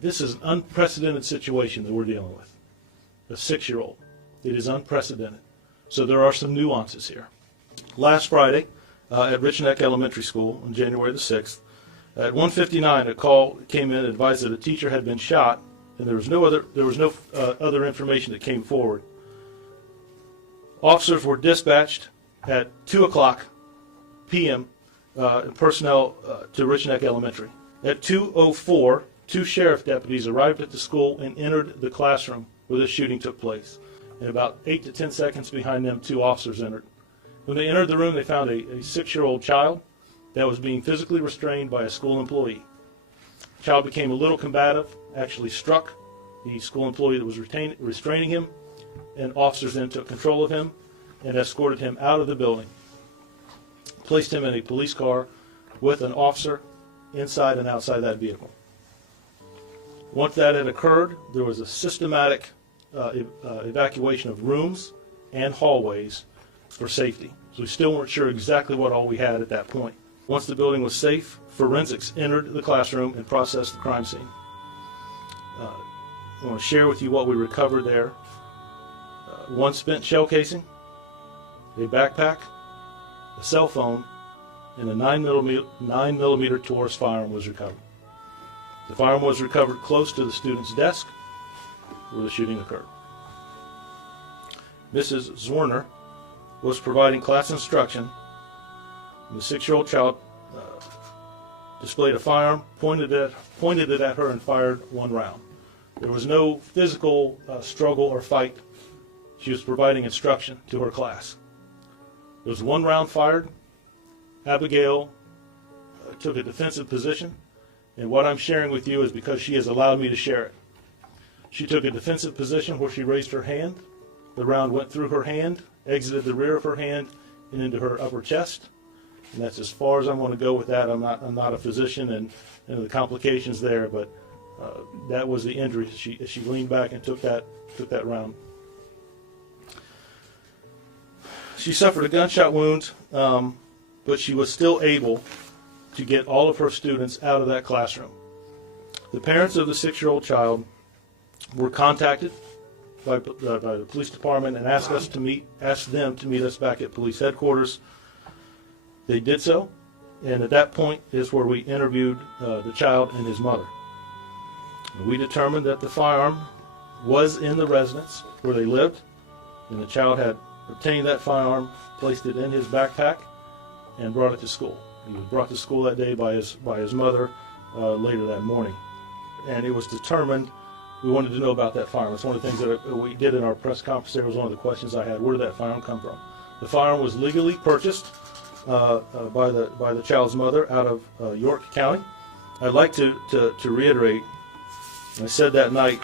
This is an unprecedented situation that we're dealing with. A 6-year-old. It is unprecedented. So there are some nuances here. Last Friday at Rich Neck Elementary School on January the 6th, at 1:59 a call came in advised that a teacher had been shot, and there was no other information that came forward. Officers were dispatched at 2:00 p.m. Personnel to Rich Neck Elementary. At 2:04, 2 sheriff deputies arrived at the school and entered the classroom where the shooting took place. And about 8 to 10 seconds behind them, 2 officers entered. When they entered the room, they found a 6-year-old child that was being physically restrained by a school employee. The child became a little combative, actually struck the school employee that was restraining him, and officers then took control of him and escorted him out of the building, placed him in a police car with an officer inside and outside that vehicle. Once that had occurred, there was a systematic evacuation of rooms and hallways for safety. So we still weren't sure exactly what all we had at that point. Once the building was safe, forensics entered the classroom and processed the crime scene. I want to share with you what we recovered there. 1 spent shell casing, a backpack, a cell phone, and a 9mm Taurus firearm was recovered. The firearm was recovered close to the student's desk where the shooting occurred. Mrs. Zwerner was providing class instruction. The 6-year-old child displayed a firearm, pointed it at her, and fired 1 round. There was no physical struggle or fight. She was providing instruction to her class. There was 1 round fired. Abigail took a defensive position, and what I'm sharing with you is because she has allowed me to share it. She took a defensive position where she raised her hand. The round went through her hand, exited the rear of her hand, and into her upper chest. And that's as far as I'm going to go with that. I'm not a physician, and the complications there, but that was the injury. She leaned back and took that round. She suffered a gunshot wound, but she was still able to get all of her students out of that classroom. The parents of the 6-year-old child were contacted by the police department and asked them to meet us back at police headquarters. They did so, and at that point is where we interviewed the child and his mother. We determined that the firearm was in the residence where they lived, and the child had obtained that firearm, placed it in his backpack, and brought it to school. He was brought to school that day by his mother later that morning. And it was determined we wanted to know about that firearm. It's one of the things that we did in our press conference. There was one of the questions I had. Where did that firearm come from? The firearm was legally purchased by the child's mother out of York County. I'd like to reiterate, I said that night,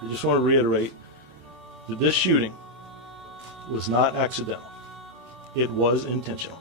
I just want to reiterate that this shooting was not accidental. It was intentional.